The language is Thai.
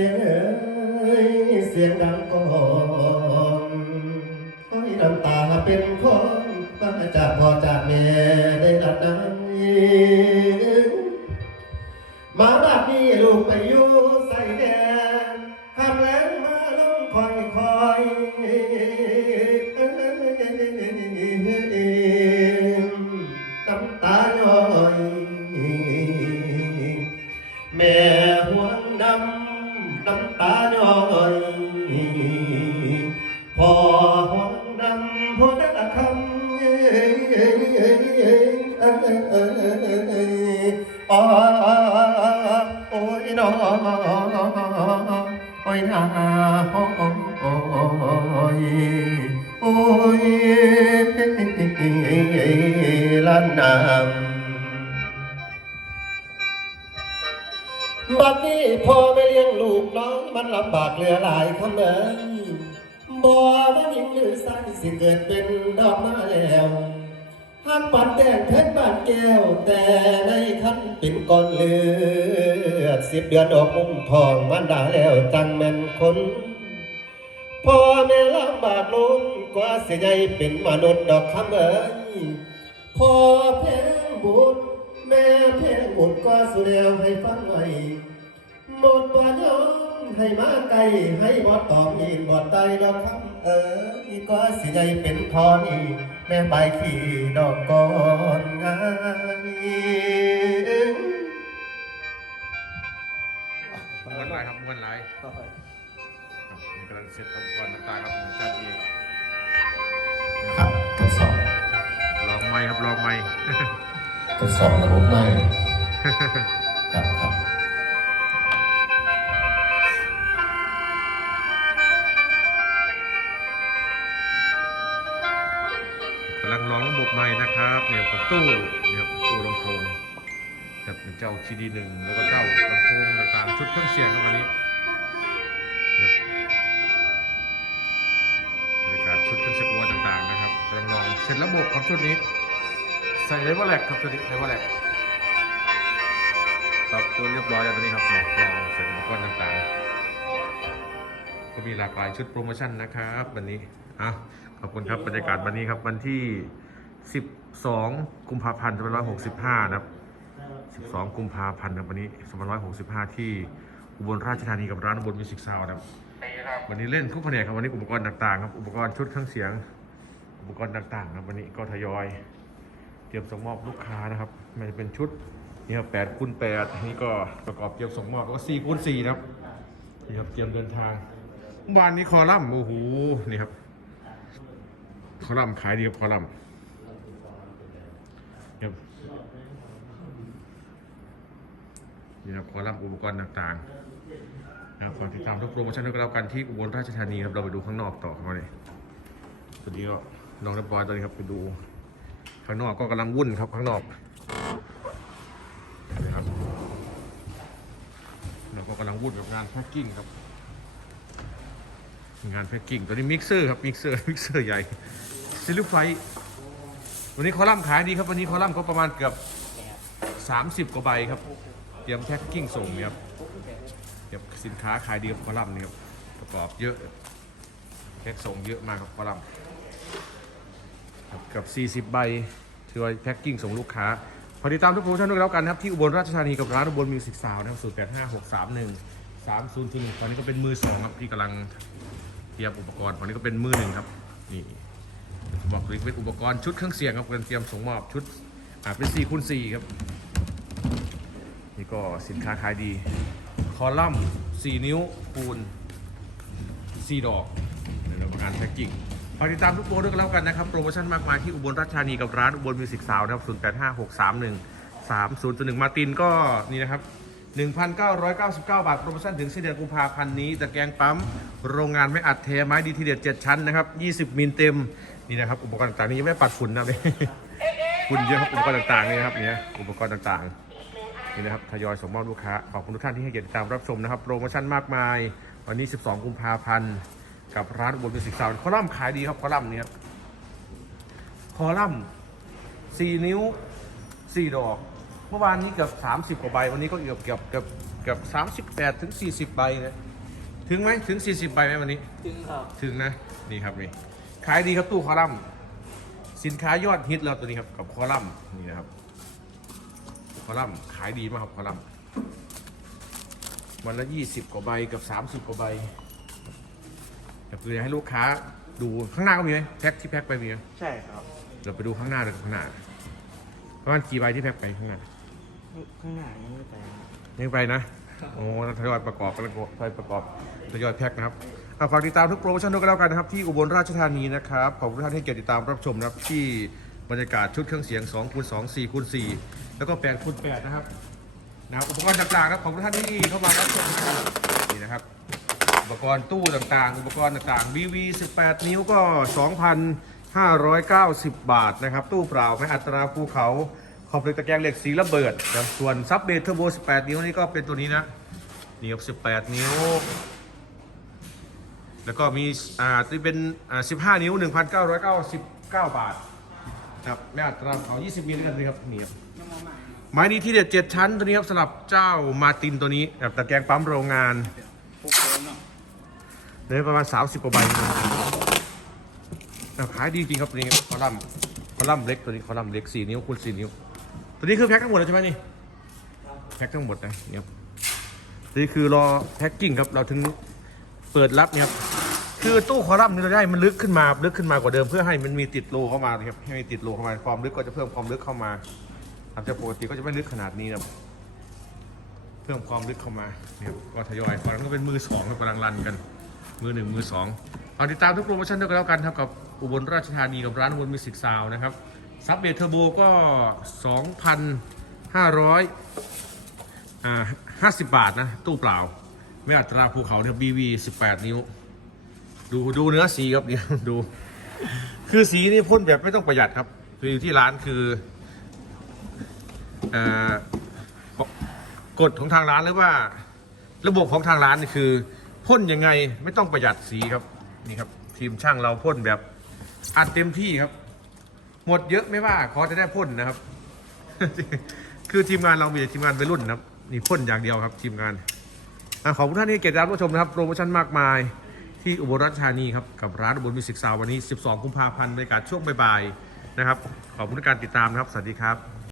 สียงเอ้ยเสียงดังก่อนโอ้ยน้ำตาเป็นคนมาจากพ่อจากแม่ได้รับได้มาบ้านนี้ลูกไปอยู่ใส่แดนคำแรงมาลงคอยคอยน้ำตาย้อยแม่ห่วงดำ น้ำตาย้อยพ่อห่วงดำพ่อดักคำเอ้ยเอ้ยเอ้อยโอ้ยน้อโอ้ยโอ้ยโอ้ยลันนา บัดนี้พ่อไม่เลี้ยงลูกน้องมันลำบากเหลือหลายคำเอ้ยบ่ว่าหญิงหรือชายสิเกิดเป็นดอกมาแล้วหักปันแต่งเพชรบานแก้ว แต่ในคันเป็นก้อนเลือดสิบเดือนออกมุมทองมันด่าแล้วจังแม่นคนพ่อแม่ลำบากล้นกว่าเสียใหญ่เป็นมนุษย์ดอกคำเอ้ยพ่อแพงบุตร แพงบุตรก็สุเดียวให้ฟังไว้หมดบ่ยอมให้มาไกลให้บอดตอบอีบอดใดดอกคำเอออีก็สิใหญ่เป็นทอนี่แม่ใบขี่ดอกก่อนงานม้วนไรครับม้วนไรครับนี่กำลังเสร็จอุปกรณ์ต่างๆครับจัดอีกครับทดสอบลองไม้ครับลองไม้ทดสอบระบบใหม่ ครับครับกำลังลองระบบไม้นะครับเนี่ยกับตู้เนี่ยครับตู้ลำโพงจะเป็นเจ้าทีดีหนึ่งแล้วก็เจ้าลำโพงต่างๆชุดเครื่องเสียงครัวันนี้ครับบรรยากาศชุดเครื่องเสียงวัวต่างๆนะครับกำลังลองเสร็จระบบครับชุดนี้ใส่เลเวอร์แลกครับตัวนี้เลเวอร์แลก ครับตัวเรียบร้อยแล้วตัวนี้ครับเนี่ยลองเสร็จอุปกรณ์ต่างๆ ก็มีหลากหลายชุดโปรโมชั่นนะครับวันนี้อะขอบคุณครับบรรยากาศวันนี้ครับวันที่ 12 กุมภาพันธ์2565 นะครับ 12 กุมภาพันธ์ครับวันนี้2565 ที่อุบลราชธานีกับร้านอุบลมิวสิกซาวด์ครับวันนี้เล่นทุกแผนกครับวันนี้อุปกรณ์ต่างๆครับอุปกรณ์ชุดเครื่องเสียง อุปกรณ์ต่างๆครับวันนี้ก็ทยอย เตรียมส่งมอบลูกค้านะครับไมันจะเป็นชุด นี่ครับแปดคูณแปดนี่ก็ประกอบเตรียมส่งมอบแล้วก็สี่คูณสี่นะครับนี่ครับเตรียมเดินทางเมื่อวานนี้คอลัมน์โอ้โหนี่ครับคอลัมน์ขายดีครับคอลัมน์นี่ครับนี่ครับคอลัมน์อุปกรณ์ต่างๆนะครับฝากติดตามทุกโปรโมชั่นด้วยกันแล้วกันที่อุบลราชธานีครับเราไปดูข้างนอกต่อครับวันนี้ตัวนี้ก็ลองเรียบร้อยตอนนี้ครับไปดู ข้างนอกก็กำลังวุ่นครับข้างนอกนะครับเราก็กำลัง วุ่นกับงานแพ็กกิ้งครับ งานแพ็กกิ้งตัวนี้มิกเซอร์ครับมิกเซอร์มิกเซอร์ใหญ่ซิลิไฟวันนี้คอลัมน์ขายดีครับ วันนี้คอลัมน์ก็ประมาณเกือบ30 กว่าใบครับ เตรียมแพ็กกิ้งส่งเนี่ยครับเดี๋ยวสินค้าขายดีกับคอลัมน์นี่ครับประกอบเยอะแพ็กส่งเยอะมากครับคอลัมน์กับ 40 ใบถือว่าแพ็กกิ้งส่งลูกค้า ขอติดตามทุกโปรโมชั่นด้วยแล้วกันนะครับ ที่อุบลราชธานีกับร้านอุบลมิวสิกซาวนะครับ0 8 5 6 3 1 3 0 1ตอนนี้ก็เป็นมือสองครับที่กำลังเตรียมอุปกรณ์ตอนนี้ก็เป็นมือหนึ่งครับนี่บอกเลยเป็นอุปกรณ์ชุดเครื่องเสียงครับกำลังเตรียมส่งมอบชุดอ่าเป็น4คูณ4ครับ นี่ก็สินค้าขายดี คอลัมน์4นิ้วปูน4ดอกในเรื่องของการแพ็กกิ้ง ฝากติดตามทุกโปรด้วยกันแล้วกันนะครับ โปรโมชั่นมากมายที่อุบลราชธานีกับร้านอุบลมิวสิกซาวนะครับ0 8 5 6 3 1 3 0 1มาตินก็นี่นะครับ1,999 บาท โปรโมชั่นถึงสิ้นเดือนกุมภาพันธ์นี้ตะแกรงปั๊ม โรงงานไม่อัดเทไม้ดีทีเด็ด 7 ชั้นนะครับ 20 มิลเต็ม นี่นะครับ อุปกรณ์ต่างๆ นี่ยังไม่ปัดฝุ่นนะเนี่ยฝุ่นเยอะครับอุปกรณ์ต่างๆนี่นะครับเนี่ยอุปกรณ์ต่างๆนี่นะครับทยอยส่งมอบลูกค้าขอบคุณทุกท่านที่ให้เกียรติตามรับชมนะครับ โปรโมชั่นมากมาย วันนี้ 12 กุมภาพันธ์ กับร้านอุบลมิวสิกซาวด์คอลัมน์ขายดีครับคอลัมน์เนี่ยครับคอลัมน์4นิ้ว4ดอก เมื่อวานนี้เกือบ30กว่าใบ วันนี้ก็เกือบเกือบเกือบเกือบ38ถึง40ใบนะถึงไหมถึง40ใบไหมวันนี้ ถึงครับ ถึงนะ นี่ครับนี่ขายดีครับตู้คอลัมน์สินค้ายอดฮิตเราตัวนี้ครับกับคอลัมน์นี่นะครับคอลัมน์ขายดีมากครับคอลัมน์วันละ20กว่าใบกับ30กว่าใบ แต่คืออยากให้ลูกค้าดูข้างหน้าก็มีไหมแพ็คที่แพ็คไปมีไหมใช่ครับเราไปดูข้างหน้าเลยข้างหน้าประมาณกี่ใบที่แพ็คไปข้างหน้าข้างหน้ายังไม่ไปครับยังไปนะโอ้ทยอยประกอบกำลังทยอยประกอบทยอยแพ็คนะครับอะฝากติดตามทุกโปรโมชั่นด้วยกันแล้วกันนะครับที่อุบลราชธานีนะครับขอบคุณทุกท่านที่เกียรติติดตามรับชมนะครับที่บรรยากาศชุดเครื่องเสียง2คูณ2 4คูณ4แล้วก็8คูณ8นะครับนะครับอุปกรณ์ต่างๆนะครับขอบคุณท่านที่เข้ามารับชมนะครับนี่นะครับอุ ปกรณ์ตู้ต่างๆ อุปกรณ์ต่างๆ BV 18 นิ้วก็ 2,590 บาทนะครับ ตู้เปล่าไม่อัตราภูเขาคอมเพล็กตะแกรงเหล็กสีระเบิดนะส่วนซับเบสเทอร์โบ 18 นิ้วนี่ก็เป็นตัวนี้นะนี่ครับ18 นิ้ว แล้วก็มีอ่าที่เป็นอ่า15 นิ้ว 1,999 บาทครับไม่อัตราเอา20มิลลิกันเลยครับนี่ครับไม้นี้ที่เด็ด7ชั้นตัวนี้ครับสำหรับเจ้ามาตินตัวนี้แบบตะแกรงปั๊มโรงงาน ปุ๊บเดินเนาะ เนื้อประมาณ30กว่าใบแต่ขายดีจริงครับตัวนี้คอลัมน์คอลัมน์เล็กตัวนี้คอลัมน์เล็ก4นิ้วคูณ4นิ้ว ตัวนี้คือแพ็คทั้งหมดแล้วใช่ไหมนี่แพ็คทั้งหมดนะเนี่ยนี่คือรอแพ็คกิ้งครับเราถึงเปิดรับเนี่ยครับคือตู้คอลัมน์นี่เราได้มันลึกขึ้นมาลึกขึ้นมากว่าเดิมเพื่อให้มันมีติดโลเข้ามานะครับให้มีติดโลเข้ามาความลึกก็จะเพิ่มความลึกเข้ามาครับแต่ปกติก็จะไม่ลึกขนาดนี้นะครับเพิ่มความลึกเข้ามาเนี่ยก็ทยอยฝั่งนั้นก็เป็นมือสองกำลังรันกัน มือหนึ่งมือสองฝาติดตามทุกโปรโมชั่นด้วยกันแล้วกันครับกับอุบลราชธานีกับร้านอุบลมิวสิกซาวนะครับซับเบทเทอร์โบก็ 2,500อ่า50 บาทนะ ตู้เปล่า ไม่อัตราภูเขาเนี่ย BV 18 นิ้ว ดูดูเนื้อสีครับเดี๋ยวดู คือสีนี่พ่นแบบไม่ต้องประหยัดครับ คืออยู่ที่ร้านคืออ่อกฎของทางร้านหรือว่า ระบบของทางร้านนี่คือ พ่นยังไงไม่ต้องประหยัดสีครับนี่ครับทีมช่างเราพ่นแบบอัดเต็มที่ครับ หมดเยอะไม่ว่าขอจะได้พ่นนะครับ คือทีมงานเรามีแต่ทีมงานวัยรุ่นนะครับนี่พ่นอย่างเดียวครับทีมงานอขอบคุณท่านที่เกียรติรับผู้ชมนะครับโปรโมชั่นมากมายที่อุบลราชธานีครับกับร้านอุบลมิวสิกซาววันนี้ 12 กุมภาพันธ์บรรยากาศช่วงบ่ายๆนะครับขอบคุณการติดตามนะครับสวัสดีครับ